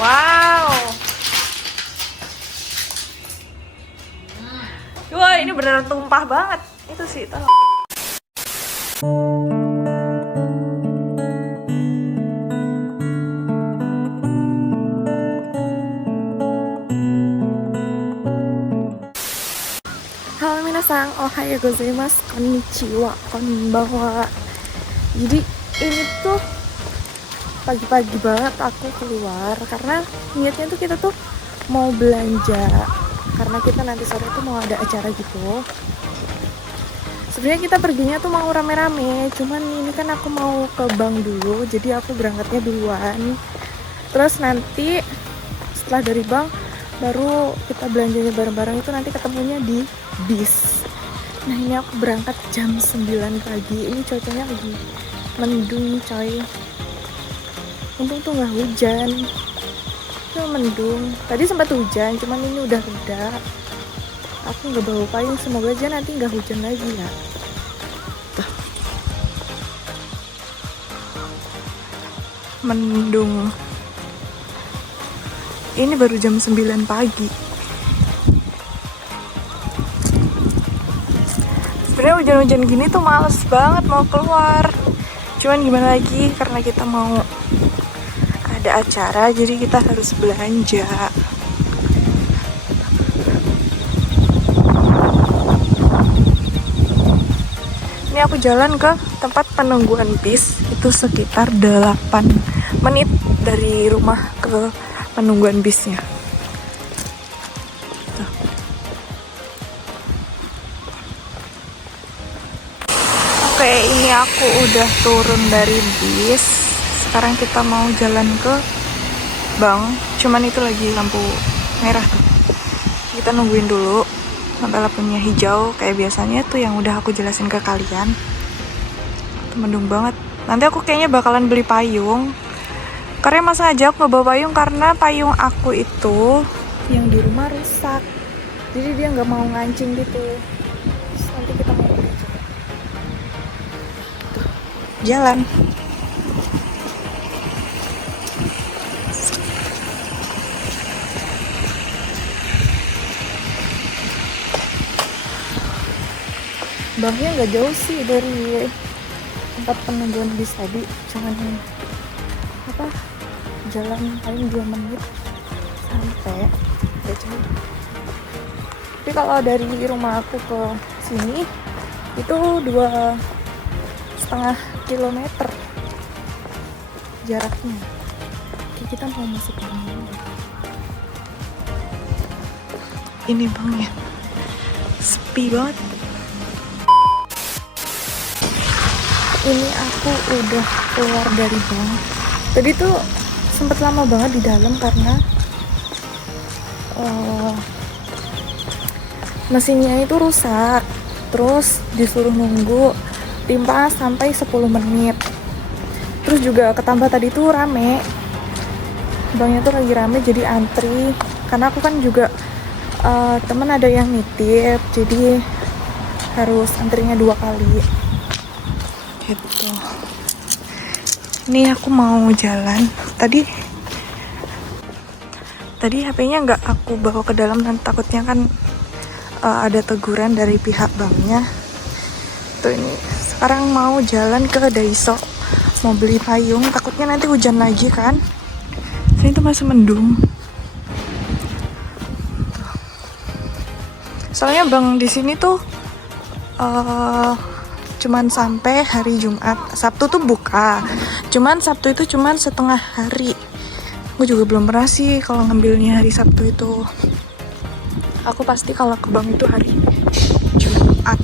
Wow. Wah, ini beneran tumpah banget. Itu sih, tolong. Halo minasang, ohayo gozaimasu, konnichiwa, konbanwa. Jadi ini tuh pagi-pagi banget aku keluar karena niatnya tuh kita tuh mau belanja karena kita nanti sore tuh mau ada acara gitu. Sebenarnya kita perginya tuh mau rame-rame, cuman ini kan aku mau ke bank dulu, jadi aku berangkatnya duluan. Terus nanti setelah dari bank baru kita belanjanya bareng-bareng, itu nanti ketemunya di bis. Nah ini aku berangkat jam 9 pagi, ini cuacanya lagi mendung coy. Untung tuh nggak hujan, cuma mendung. Tadi sempat hujan, cuman ini udah reda. Aku nggak bawa payung, semoga aja nanti nggak hujan lagi ya. Tuh. Mendung. Ini baru jam 9 pagi. Sebenarnya hujan-hujan gini tuh males banget mau keluar. Cuman gimana lagi, karena kita mau ada acara, jadi kita harus belanja. Ini aku jalan ke tempat penungguan bis, itu sekitar 8 menit dari rumah ke penungguan bisnya. Tuh. Oke, ini aku udah turun dari bis. Sekarang kita mau jalan ke bank, cuman itu lagi lampu merah tuh. Kita nungguin dulu sampai lampunya hijau kayak biasanya tuh yang udah aku jelasin ke kalian. Tuh, mendung banget. Nanti aku kayaknya bakalan beli payung. Karena emang sengaja aku nggak bawa payung karena payung aku itu yang di rumah rusak. Jadi dia nggak mau ngancing gitu. Terus nanti kita mau beli juga. Tuh, jalan. Banknya nggak jauh sih dari tempat penungguan bis tadi, cuman jalan paling 2 menit sampai, gak jauh. Tapi kalau dari rumah aku ke sini itu 2,5 kilometer jaraknya. Oke, kita mau masuk ke dalam. Ini banknya sepi banget. Ini aku udah keluar dari bank. Tadi tuh sempet lama banget di dalam karena mesinnya itu rusak. Terus disuruh nunggu 5 sampai 10 menit. Terus juga ketambah tadi tuh rame. Banknya tuh lagi rame, jadi antri. Karena aku kan juga temen ada yang nitip, jadi harus antrinya 2 kali. Gitu. Ini aku mau jalan. Tadi HP-nya nggak aku bawa ke dalam dan takutnya kan ada teguran dari pihak banknya. Tuh ini sekarang mau jalan ke Daiso, mau beli payung. Takutnya nanti hujan lagi kan. Sini tuh masih mendung. Tuh. Soalnya bank di sini tuh cuman sampai hari Jumat. Sabtu tuh buka. Cuman Sabtu itu cuman setengah hari. Aku juga belum pernah sih kalau ngambilnya hari Sabtu itu. Aku pasti kalau ke bank itu hari Jumat.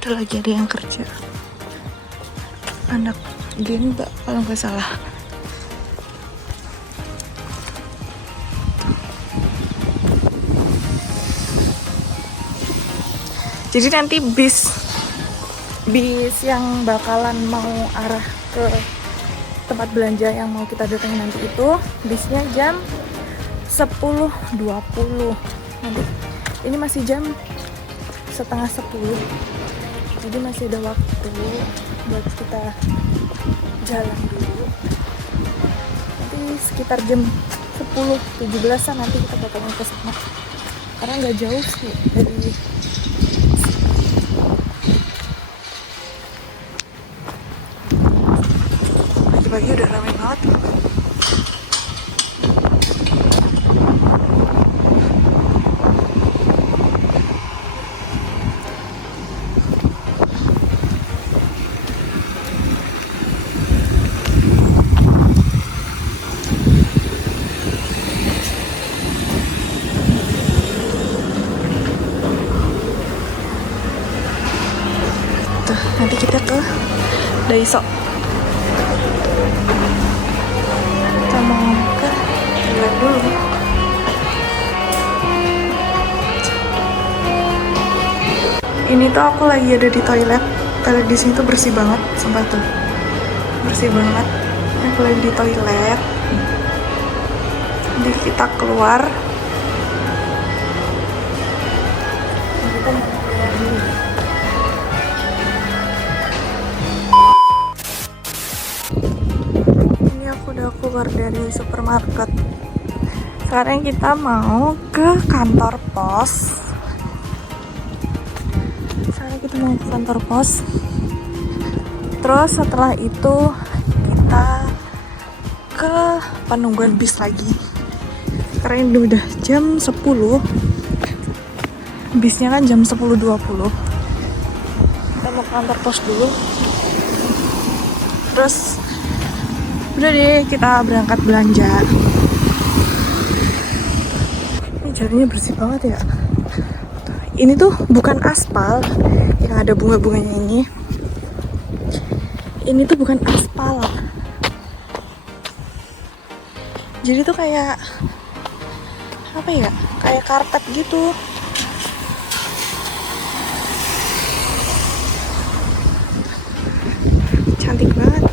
Itu lagi ada yang kerja. Anak Genba kalau nggak salah. Jadi nanti bis yang bakalan mau arah ke tempat belanja yang mau kita datangi nanti itu bisnya jam 10.20 nanti. Ini masih jam setengah 10. jadi masih ada waktu buat kita jalan dulu. Nanti sekitar jam 10-17an nanti kita bakalan ke sana karena nggak jauh sih dari pagi-pagi udah ramai banget. Nanti kita ke Daiso. Kita mau ke toilet dulu. Ini tuh aku lagi ada di toilet. Toilet di sini tuh bersih banget, sumpah tuh. Bersih banget. Aku lagi di toilet. Jadi kita keluar. Kita mau keluar dulu. Udah keluar dari supermarket. Sekarang kita mau ke kantor pos. Terus setelah itu kita ke penungguan bis lagi. Karena ini udah jam 10. Bisnya kan jam 10.20. Kita mau ke kantor pos dulu. Terus udah deh, kita berangkat belanja. Ini jalannya bersih banget ya. Ini tuh bukan aspal yang ada bunga-bunganya ini. Ini tuh bukan aspal. Jadi tuh kayak apa ya? Kayak karpet gitu. Cantik banget.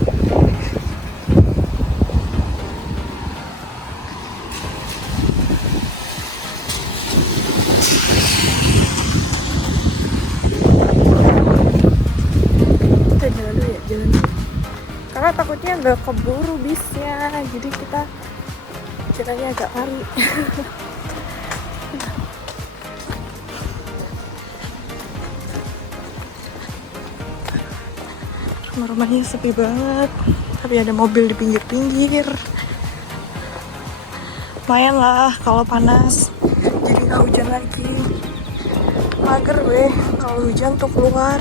Karena takutnya nggak keburu bisnya, jadi kita jalannya agak lari. Rumah-rumahnya sepi banget, tapi ada mobil di pinggir-pinggir. Lumayan lah kalau panas, jadi nggak hujan lagi. Mager weh kalau hujan tuh keluar.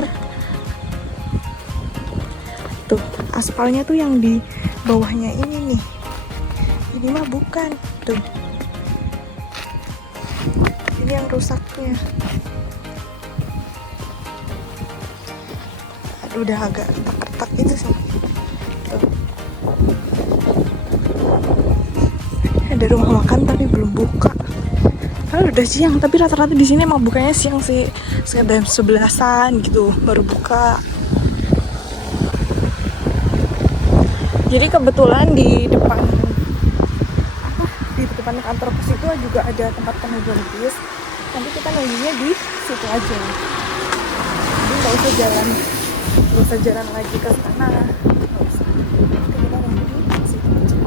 Tuh, aspalnya tuh yang di bawahnya ini nih. Ini mah bukan. Tuh. Ini yang rusaknya. Aduh, udah agak retak-retak gitu sih. Tuh. Ada rumah makan tapi belum buka. Karena udah siang, tapi rata-rata di sini emang bukanya siang sih. Sekitar jam 11-an gitu baru buka. Jadi kebetulan di depan kantor pos itu juga ada tempat penungguan bis. Nanti kita nunggunya di situ aja. Jadi nggak usah jalan lagi ke sana. Nggak usah. Nanti kita nunggu di situ aja.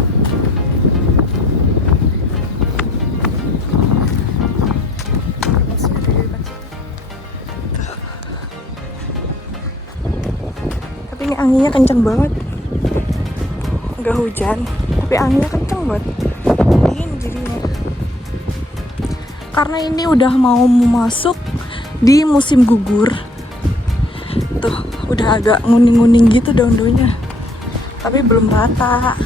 Masih ada di depan situ. Tapi ini anginnya kenceng banget. Nggak hujan, tapi anginnya kenceng banget. Dingin jadinya. Karena ini udah mau masuk di musim gugur. Tuh, udah agak nguning-nguning gitu daun-daunnya. Tapi belum rata.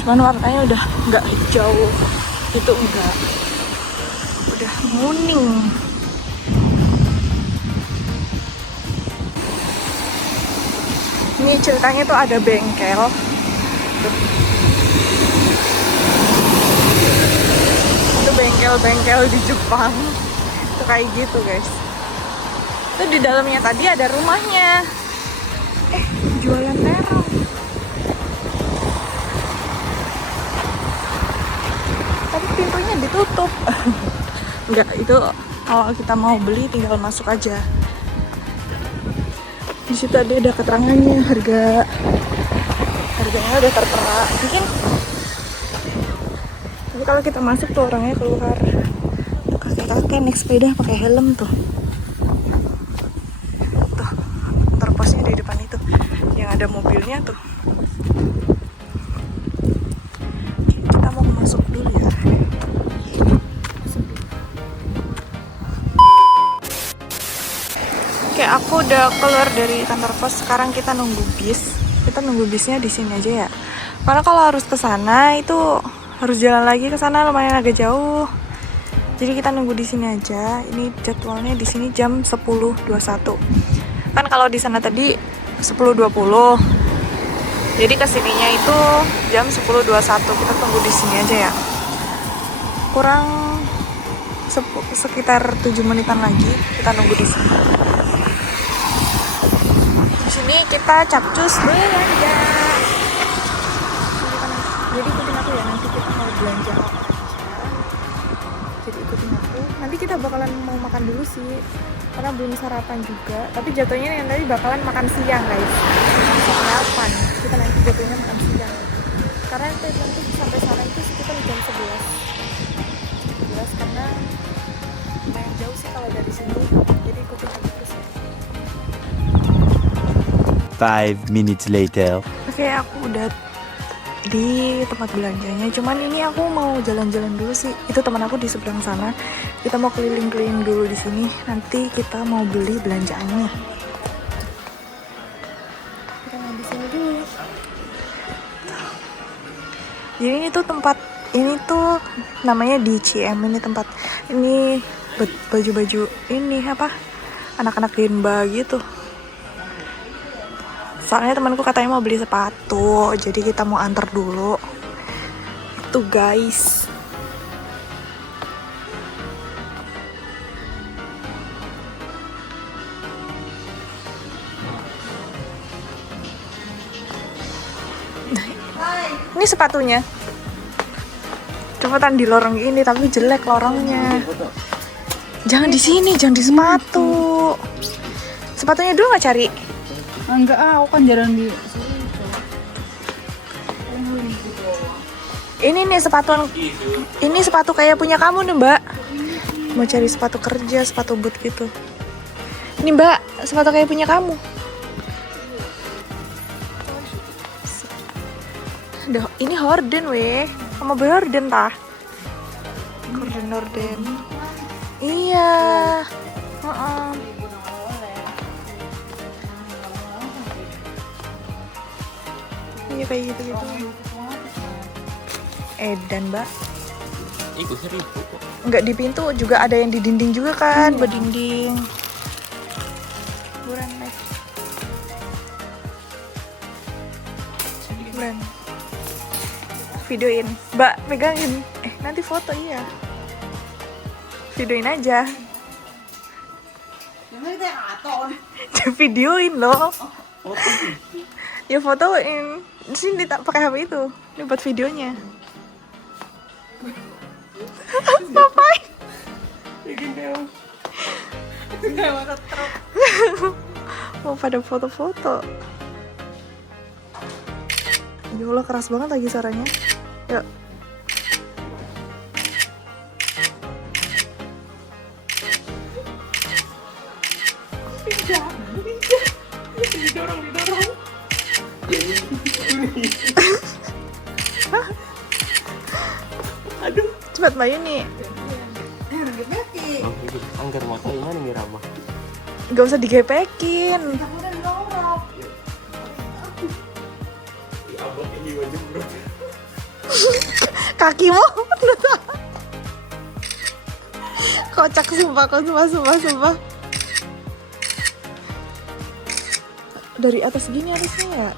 Cuman warnanya udah nggak hijau. Itu enggak. Udah nguning. Ini ceritanya tuh ada bengkel. Itu bengkel-bengkel di Jepang. Itu kayak gitu guys. Itu di dalamnya tadi ada rumahnya. Jualan terong. Tapi pintunya ditutup. Enggak, itu kalau kita mau beli tinggal masuk aja. Di situ ada keterangannya, harganya udah tertera. Mungkin tapi kalau kita masuk tuh orangnya keluar. Kakek-kakek naik sepeda pakai helm tuh. Tuh, terposnya di depan itu. Yang ada mobilnya tuh. Kita mau masuk dulu ya. Oke, aku udah keluar dari kantor pos. Sekarang kita nunggu bis. Kita nunggu bisnya di sini aja ya. Karena kalau harus ke sana itu harus jalan lagi ke sana, lumayan agak jauh. Jadi kita nunggu di sini aja. Ini jadwalnya di sini jam 10.21. Kan kalau di sana tadi 10.20. Jadi kesininya itu jam 10.21. Kita tunggu di sini aja ya. Kurang sekitar 7 menitan lagi kita nunggu di sini. Di sini kita capcus belanja. Jadi ikutin aku ya, nanti kita mau belanja apa aja. Jadi ikutin aku. Nanti kita bakalan mau makan dulu sih, karena belum sarapan juga. Tapi jatuhnya yang tadi bakalan makan siang guys. Sarapan. Kita nanti jatuhnya makan siang. Karena itu nanti sampai sana itu sekitar jam 11 karena lumayan jauh sih kalau dari sini. Jadi ikutin aku terus ya. 5 minutes later. Oke, aku udah di tempat belanjanya. Cuman ini aku mau jalan-jalan dulu sih. Itu teman aku di seberang sana. Kita mau keliling-keliling dulu di sini. Nanti kita mau beli belanjaannya. Kita mau di sini dulu. Jadi ini tuh tempat, ini tuh namanya DCM. Ini tempat, ini baju-baju ini apa? Anak-anak rimba gitu. Soalnya temanku katanya mau beli sepatu, jadi kita mau antar dulu. Itu guys. Ini sepatunya. Cepetan di lorong ini, tapi jelek lorongnya. Jangan di sini, jangan di sepatu. Sepatunya dulu nggak cari? Enggak, aku kan jarang di Ini nih sepatu, ini sepatu kayak punya kamu nih mbak. Mau cari sepatu kerja, sepatu boot gitu. Ini mbak, sepatu kayak punya kamu. Aduh, ini horden weh, sama berhorden tah. Horden. Iya. Iya kayak gitu-gitu. Edan mbak. Ikut 1.000 kok. Enggak di pintu juga ada yang di dinding juga kan, berdinding. Buran naik. Buran. Videoin, mbak pegangin. Nanti foto iya. Videoin aja. Videoin loh. Ya fotoin. Di sini tak pakai HP itu. Ini buat videonya. Ngapain? Bikin dong. Mau pada foto-foto. Ya Allah, keras banget lagi suaranya. Yuk. Didorong. Aduh, cepat Mbak Yuni. Anggar mata ini nih Rama. Gak usah digepekin. Kakimu kocak sumpah. Dari atas gini harusnya ya.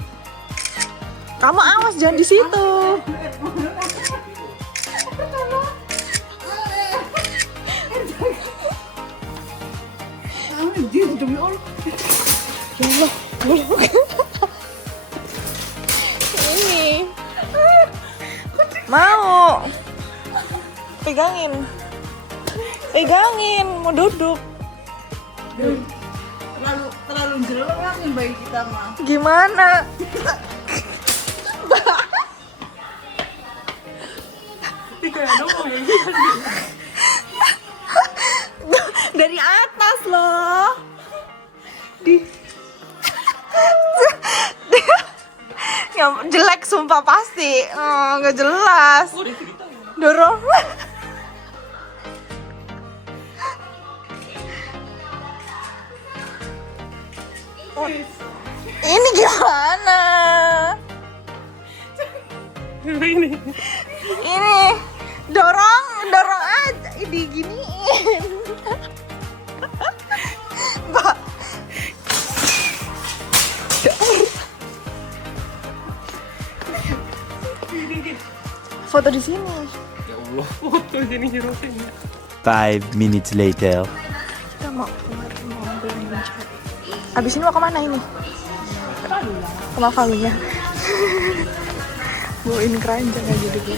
Kamu awas jangan di situ. Ya Allah. Ini mau pegangin. Pegangin, mau duduk. Terlalu jelas yang bagi kita mah. Gimana? Dari atas loh. Yang jelek sumpah pasti. Nggak jelas. Dorong. Ini gimana? Ini dorong aja, diginiin. Mbak. Foto di sini. Ya Allah, foto sini jerotin. 5 minutes later. Kita mau keluar, mau belanja. Abis ini mau kemana ini? Ke Mavalunya. Bawain keranjang aja dulu.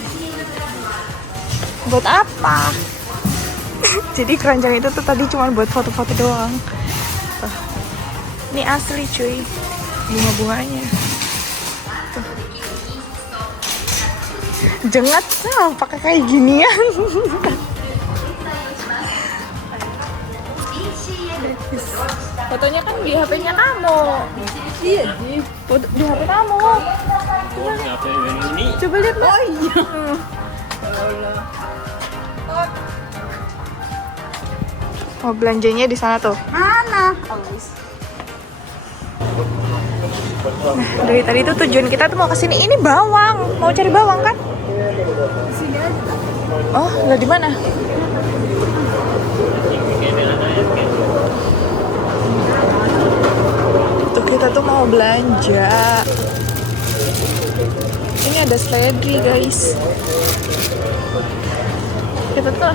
Buat apa? Jadi keranjang itu tuh tadi cuma buat foto-foto doang. Tuh. Ini asli cuy, bunga-bunganya. Tuh. Jengat pakai kayak ginian. Fotonya kan di HP-nya kamu. Iya sih. Foto di HP kamu. Apa yang ini? Coba lihat, Mbak. Oh iya. Oh, belanjanya di sana tuh. Mana? Nah, dari tadi tuh tujuan kita tuh mau kesini. Ini bawang, mau cari bawang kan? Sini aja. Oh, nggak di mana? Tuh kita tuh mau belanja. Ini ada seledri guys. Kita tuh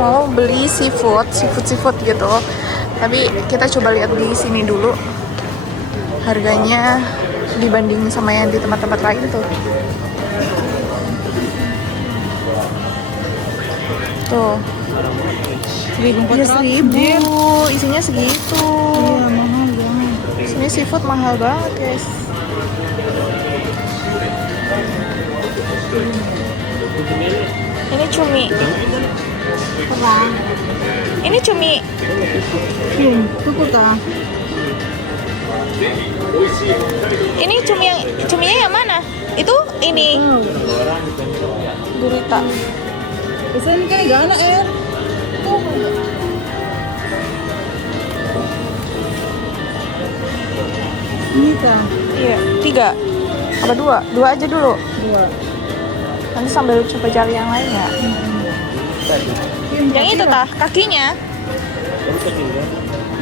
mau beli seafood gitu. Tapi kita coba lihat di sini dulu harganya dibanding sama yang di tempat-tempat lain tuh. Tuh. 1.000, isinya segitu. Iya, mahal banget. Sini seafood mahal banget guys. Ini cumi. Ini cumi. Tuh kah? Ini cuminya yang mana? Itu ini. Gurita. Pesan kayak gak ada air. Ini kah? Iya, 3 apa 2? 2 aja dulu. 2. Nanti sambil coba cari yang lain ya. Yang itu tah, kakinya.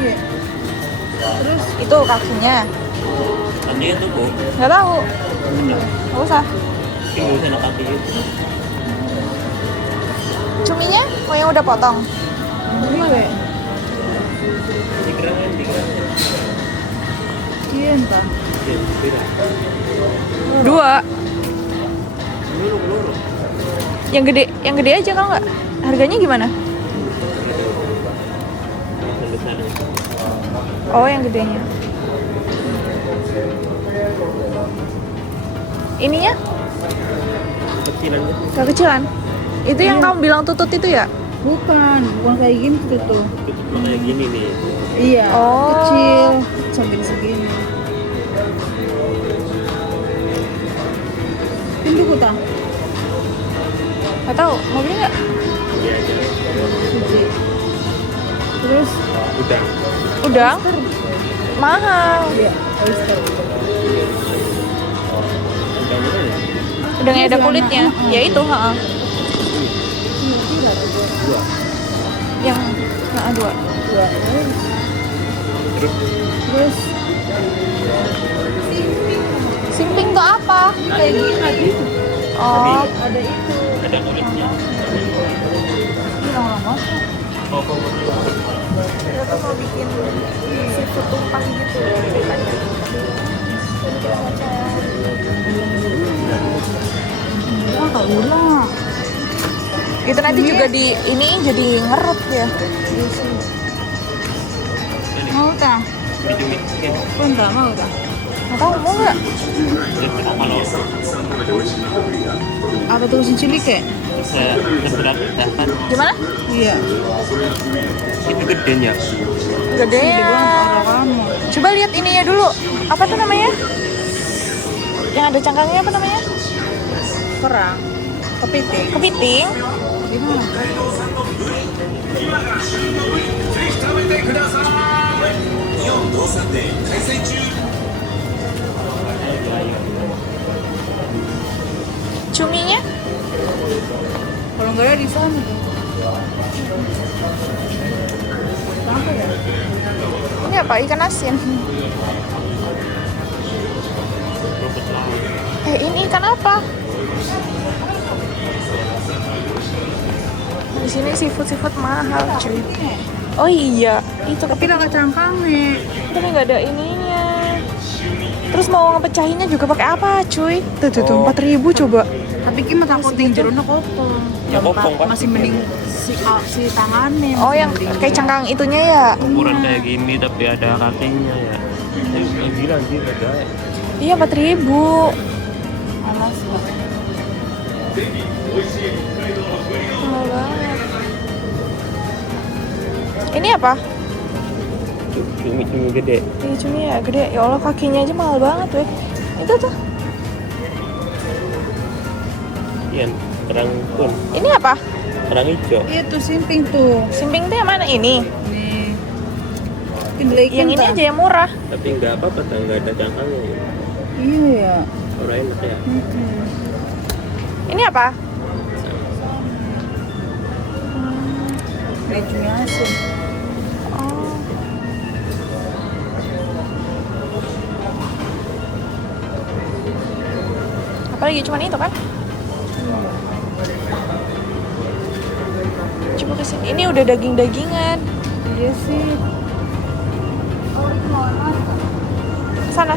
Iya. Terus Itu kakinya. Nanti itu bu, Nggak tahu. Nggak usah. ini sana kaki itu. Cuminya, oh yang udah potong. ini kayak Dikirain. iya entah. 2. Yang gede aja kalau nggak. Harganya gimana? Oh, yang gedenya. Ininya? Kecilan gitu. Gak kecilan. Itu yang kamu bilang tutut itu ya? Bukan kayak gini tuh. Cuma kayak gini nih. Iya. Oh. Kecil sampai segini. Pintu kota. Gak tahu, mau beli nggak? Iya aja. Terus Udah. Udang? Mahal. ya oyster. Udah mana ya? Udangnya ada kulitnya. Ya itu, Dua. Yang 2. Dua. Terus Simping tuh apa? kayak gini tadi Oh, ada itu. Ada kulitnya. Oh, kita tuh mau bikin seafood tumpang gitu ceritanya. Jadi kita mau cari. Ah, kak ulang. Itu nanti juga di ini jadi ngerut ya. Mau tak? Cumi-cumi. Kan. Pun tak mau tak? Nggak tahu mau nggak? Kalau Apa tuh mesin cilik kayak? seberat dapat Gimana? Iya. itu gedenya. Gede Dia ya. bilang ada kamu. Coba lihat ininya dulu. Apa tuh namanya? Yang ada cangkangnya apa namanya? Perang. Kepiting. Kepiting. Gimana? Cuminya? Kalau nggak ada di sana tuh. Apa ya? Ini apa? Ikan asin. Ini ikan apa? Di sini seafood mahal, cuy. Oh iya, itu Tapi kepiting. ada cangkangnya. Tapi nggak ada ininya. Terus mau ngepecahinnya juga pakai apa, cuy? Tuh, Oh. 4.000 coba. Tapi kita takut yang jerona kopong. Ya, kopong, pasti. Masih mending si tangannya. Oh, masih yang mending. kayak cangkang itunya ya? Ukuran kayak gini tapi ada kakinya ya. Gila anjir ada. Iya, 4.000. Alas, Pak. Mahal banget. Ini apa? Cumi-cumi gede. Ini cumi ya, gede. Ya Allah, kakinya aja mahal banget, weh. Itu tuh. Iya, kerang pun. Ini apa? Kerang hijau. Iya tuh simping tuh. Simping tuh yang mana ini? Nih. Kindle Yang ini aja yang murah. Tapi nggak apa-apa, tak nggak ada cangkangnya. Ya. Iya ya. Orang enak ya. Ini apa? Kayak cumi asin. Oh. Apalagi cuman itu kan? Coba kesini. Ini udah daging-dagingan. Iya sih. Sana.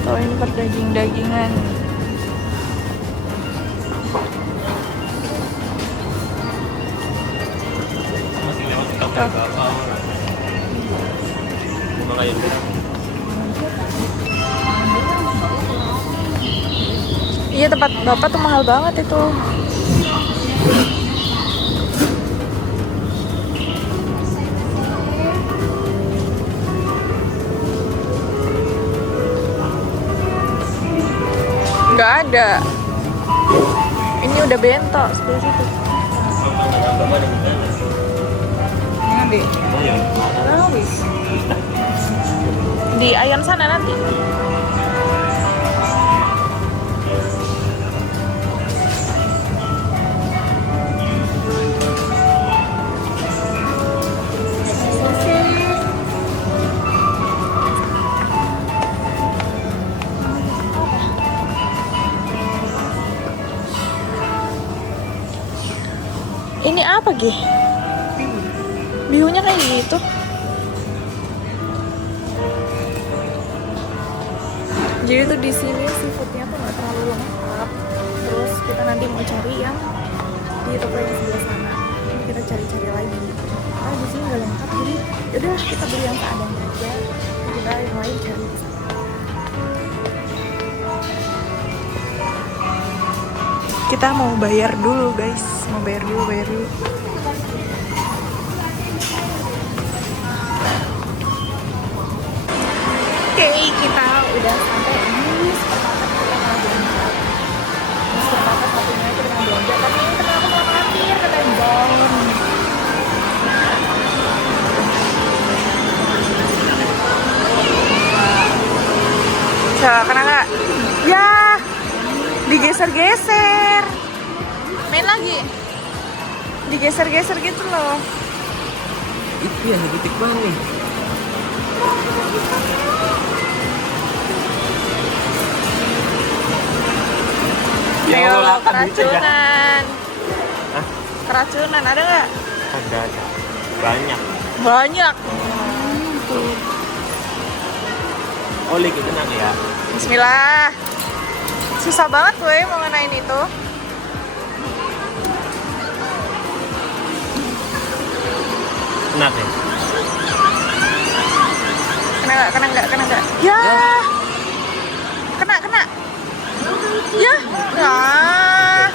Tuh ini per daging-dagingan. Masih lewat toko apa orang. Mau kayak gitu. Iya, tempat bapak tuh mahal banget itu. Nggak ada. Ini udah bentok sebelah situ. Bapak ada di sana. Nanti. Oh ya. Rawis. Di Ayan sana nanti. Ini apa, Gi? Bihunnya kayak gitu. Jadi tuh di sini seafoodnya tuh nggak terlalu lengkap. Terus kita nanti mau cari yang di toko yang sebelah sana. Ini kita cari-cari lagi. Karena di sini nggak lengkap, jadi yaudah kita beli yang seadanya aja. Kita yang lain cari di sana. Kita mau bayar dulu, guys. Mau bayar dulu. Oke, kita udah sampai di supermarket kita mau belanja. Di supermarket satunya itu dengan belanja, tapi ini kenapa malah parkir ketembong. Coba, kena nggak? Ya, digeser-geser. Main lagi. Digeser-geser gitu loh. Itu ya titik mana nih? Ayo lo makan gitu ya. keracunan. Hah? Keracunan ada nggak? Ada. Banyak. Banyak. Oli gitu nang ya. Bismillah. Susah banget gue mengenain itu. Enak ya? Kena nggak? Ya. Kena. Ya. Nah.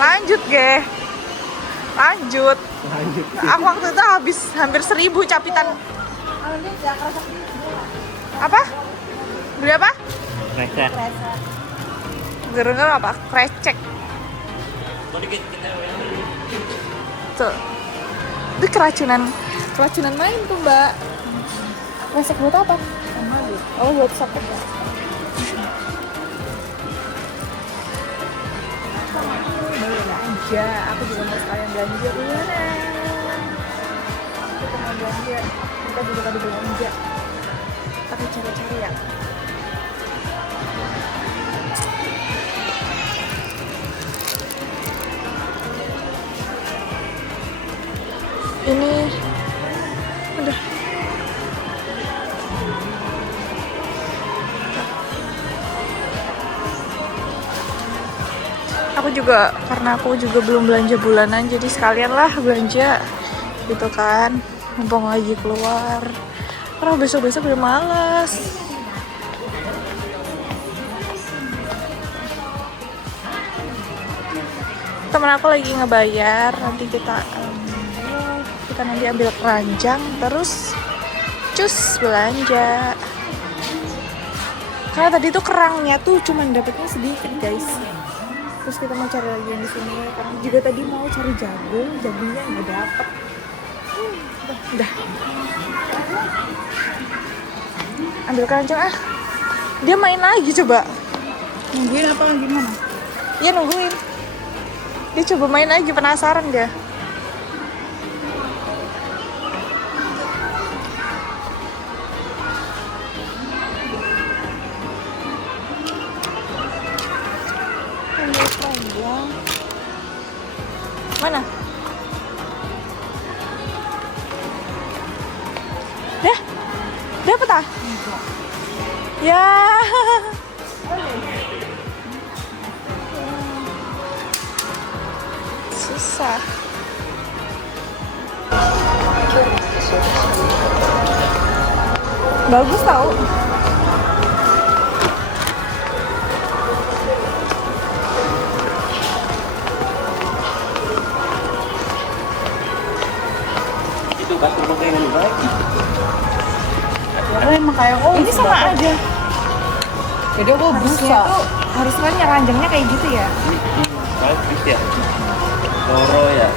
Lanjut, Ge. Lanjut. Aku waktu itu habis hampir 1000 capitan. Apa? Beli apa? Rasa. Gerengel apa? Krecek. Tuh. Itu keracunan main tuh, Mbak. Krecek buat apa? Oh, buat sakit ya. Belanja, aku juga mau sekalian belanja gimana? Kita mau belanja, kita juga tadi belanja. Tapi cari-cari ya. Ini udah. Karena aku juga belum belanja bulanan, jadi sekalian lah belanja gitu kan, mumpung lagi keluar. Karena besok-besok udah malas. Temen aku lagi ngebayar, nanti kita nanti ambil keranjang, terus cus belanja. Karena tadi tuh kerangnya tuh cuman dapetnya sedikit, guys. Terus kita mau cari lagi yang di sini, karena juga tadi mau cari jagungnya nggak dapet. Udah. Ambil keranjang ah. Dia main lagi coba. Nungguin apa gimana? Iya nungguin. Dia coba main lagi, penasaran dia. Mana? Dapet ah? Ya. Susah. Bagus tau. Itu kasur pakai yang lebih baik. Emang kayak Ini sama aja. Jadi aku Harusnya tuh harusnya ranjangnya kayak gitu ya. Bagus ya. Loro ya.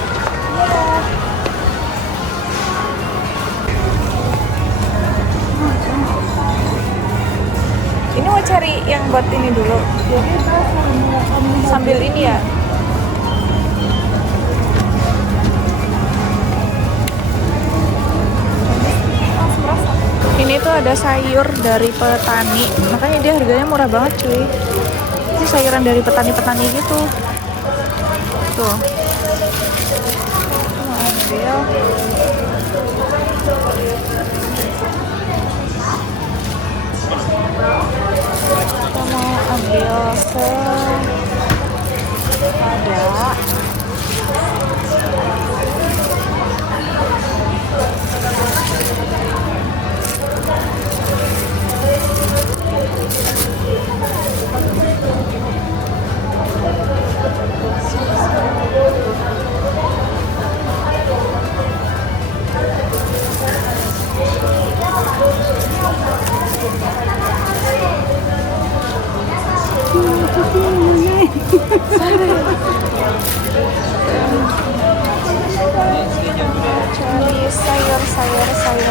Ini mau cari yang buat ini dulu. Jadi sambil ini ya. Ini tuh ada sayur dari petani, makanya dia harganya murah banget cuy. Ini sayuran dari petani-petani gitu. Tuh. Mau ambil. Kita mau ambil ada. Cari sayur.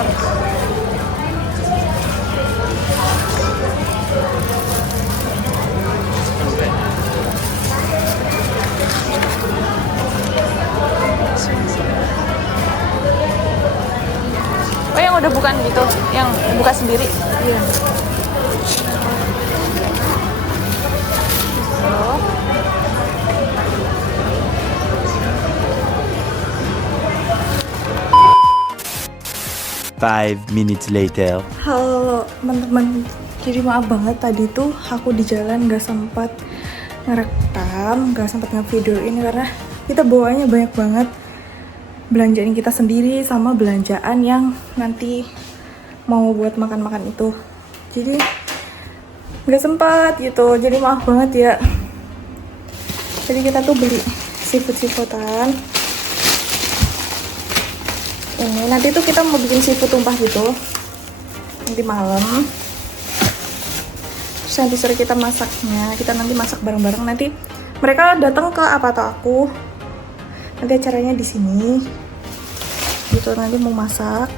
Oh yang udah bukan gitu, yang buka sendiri. Iya. Oh. 5 minutes later. Halo teman-teman. Jadi maaf banget tadi tuh aku di jalan gak sempat ngerekam, gak sempat ngevideoin karena kita bawaannya banyak banget. Belanjaan kita sendiri sama belanjaan yang nanti mau buat makan-makan itu. Jadi gak sempat gitu. Jadi maaf banget ya. Jadi kita tuh beli seafood-seafoodan. Ini nanti tuh kita mau bikin seafood tumpah gitu. Nanti malam. Terus nanti sore kita masaknya, kita nanti masak bareng-bareng. Nanti mereka datang ke apa atau aku. Nanti acaranya di sini. Gitu nanti mau masak.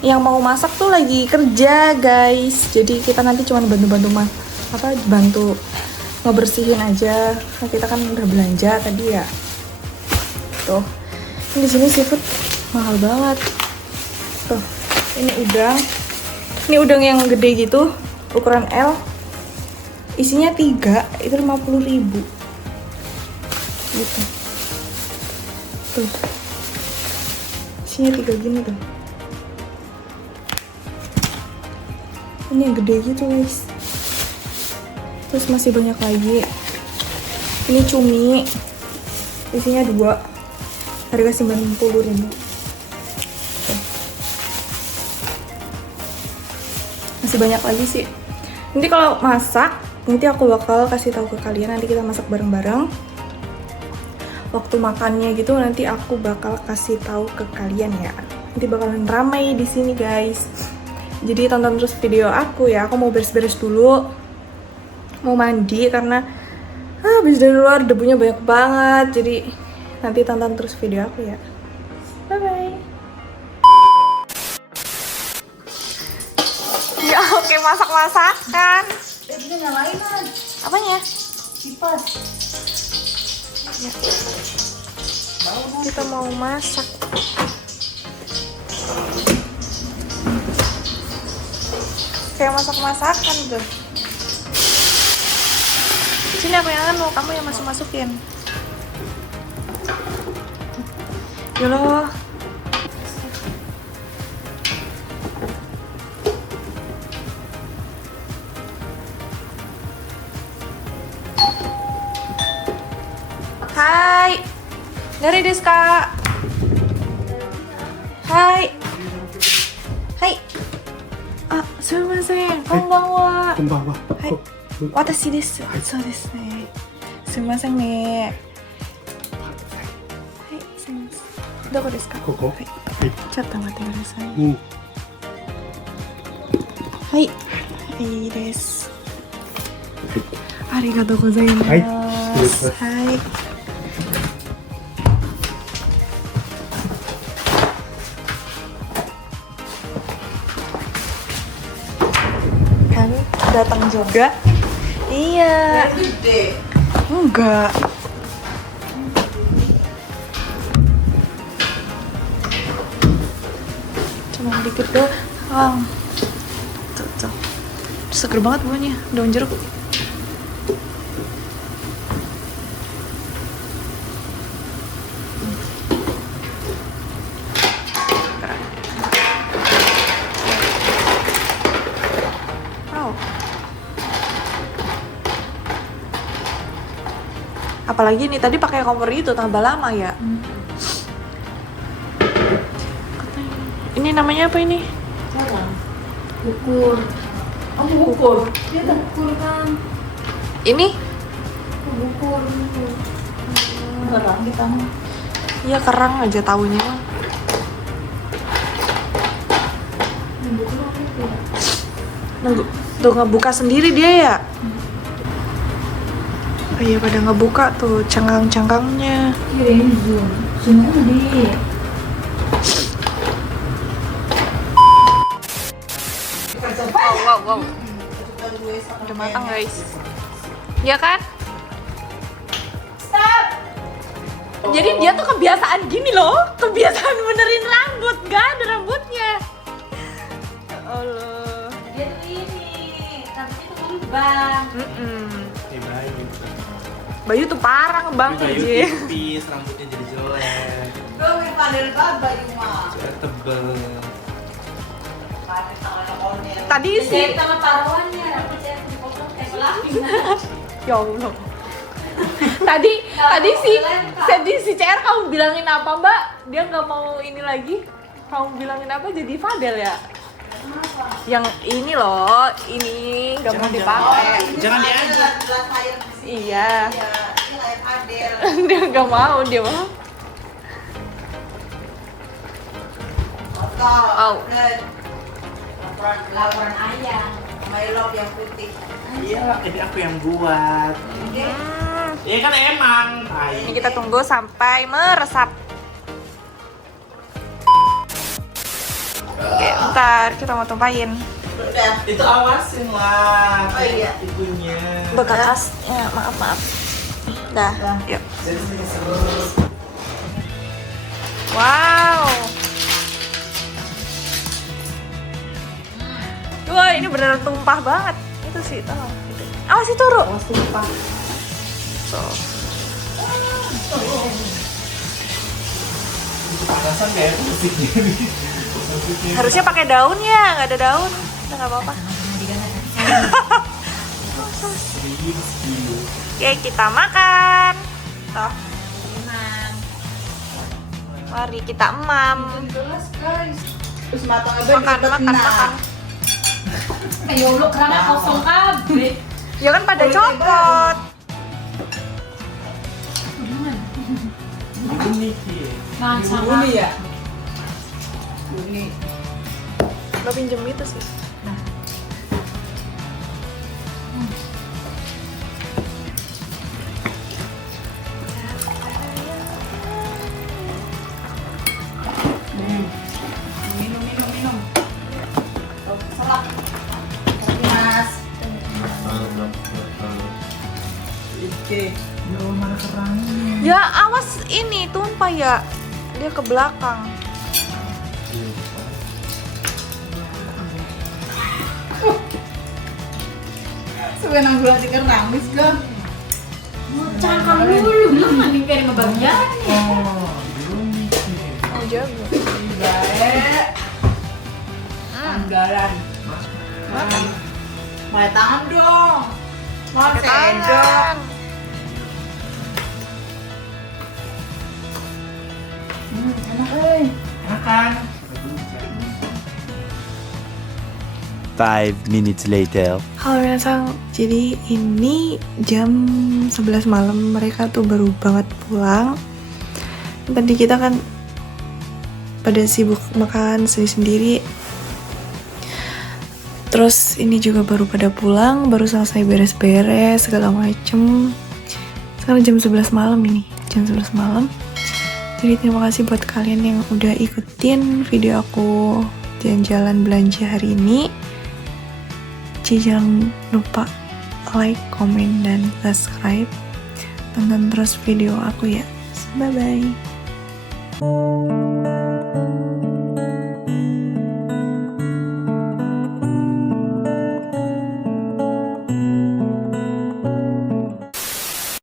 Yang mau masak tuh lagi kerja, guys. Jadi kita nanti cuma bantu-bantu bantu ngebersihin aja. Nah, kita kan udah belanja tadi ya. Tuh. Ini di sini seafood mahal banget. Tuh. Ini udang. Ini udang yang gede gitu. Ukuran L, isinya 3, itu 50.000 gitu. Tuh, isinya 3 gini tuh. Ini yang gede gitu guys. Terus masih banyak lagi. Ini cumi, isinya 2, harga 90.000. Masih banyak lagi sih. Nanti kalau masak, nanti aku bakal kasih tahu ke kalian. Nanti kita masak bareng-bareng. Waktu makannya gitu nanti aku bakal kasih tahu ke kalian ya. Nanti bakalan ramai di sini guys. Jadi tonton terus video aku ya. Aku mau beres-beres dulu. Mau mandi karena habis dari luar debunya banyak banget. Jadi nanti tonton terus video aku ya. Bye bye. Ya oke, masak-masakan. Ini nyalain kan? Apanya? Kipas. Ya. Kita mau masak. Kayak masak-masakan tuh. Sini aku yang anu, kamu yang masuk-masukin. Yolo. Hai. Dari desu ka? Hai. Hai. Ah, sumimasen. Konbanwa. こんばんは。はい。私です。そうですね。すみませんね。はい、すみません。どこですか？ここ。はい。ちょっと待ってください。うん。はい。いいです。ありがとうございます。はい失礼しますはい。Kan datang juga. Iya. Gede. Enggak. Cuma dikit doang. Tuh. Seger banget buahnya, daun jeruk. Wow. Apalagi nih tadi pakai kompor itu tambah lama ya. Ini namanya apa ini? Ukur. Oh, ukur. Dia tak ukur kan. Ini? Ukur. Barang kita. Iya kerang aja taunya. Nunggu, tuh ngebuka sendiri dia ya. Oh iya pada ngebuka tuh cangkang-cangkangnya. Kirim zoom. Semua di. Wow. Udah matang guys. Iya kan? Stop. Jadi dia tuh kebiasaan gini loh, kebiasaan benerin rambut, gak ada rambutnya. Ya Allah. Dia tuh ini. Rambutnya tuh ngembang. Bayu tuh parah ngebang aja. tipis, rambutnya jadi jelek. Gue padel banget Bayu mah. Tebel. Tadi sih Jadi sama taruhannya, rambutnya dipotong kayak lagi. ya Allah. tadi si CR kamu bilangin apa Mbak? Dia nggak mau ini lagi. Kamu bilangin apa jadi Fadel ya? Yang ini loh, ini nggak mau dipakai. Jangan diajak. Iya. Dia nggak mau, dia mau. Oh. Laporan ayam. Milo yang putih. Iya, ini aku yang buat. Iya kan emang. Ini kita tunggu sampai meresap. Oke, ntar kita mau tumpahin. Udah, itu awasin lah. Oh iya, itunya. Bekasnya, maaf. Dah, yuk. Wow. Wah, ini beneran tumpah banget. Itu sih, tolong. Awas itu, Ru. Awas tumpah. Tuh. Panasan kayak musiknya nih. Musiknya. Harusnya pakai daun ya, nggak ada daun. Udah nggak apa-apa. Oke, kita makan. Toh. Mari kita emam. Terus matang Makan. Ayo lu kerana kosong kabeh. Ya kan pada copot. Ini Nah, sama. ya. Lo pinjem itu sih. Minum. Salak. Mas. Oke. Mana kerangnya? Ya awas ini tumpah ya. Dia ke belakang. Sebenarnya gula di kerang, wis ga. Cangkang dulu, belum mending kayak ngebagian. Oh, belum mikir. Oh jago. Baik. Anggaran. Makan. Pakai tangan dong. Mau Pakai sendok. tangan. Enak euy. Enak kan? 5 minutes later. Halo minasang, jadi ini jam 11 malam, mereka tuh baru banget pulang. Tadi kita kan pada sibuk makan sendiri-sendiri. Terus ini juga baru pada pulang, baru selesai beres-beres segala macem. Sekarang jam 11 malam ini, jam 11 malam. Jadi terima kasih buat kalian yang udah ikutin video aku jalan-jalan belanja hari ini. Jangan lupa like, komen, dan subscribe. Tonton terus video aku ya. Bye-bye.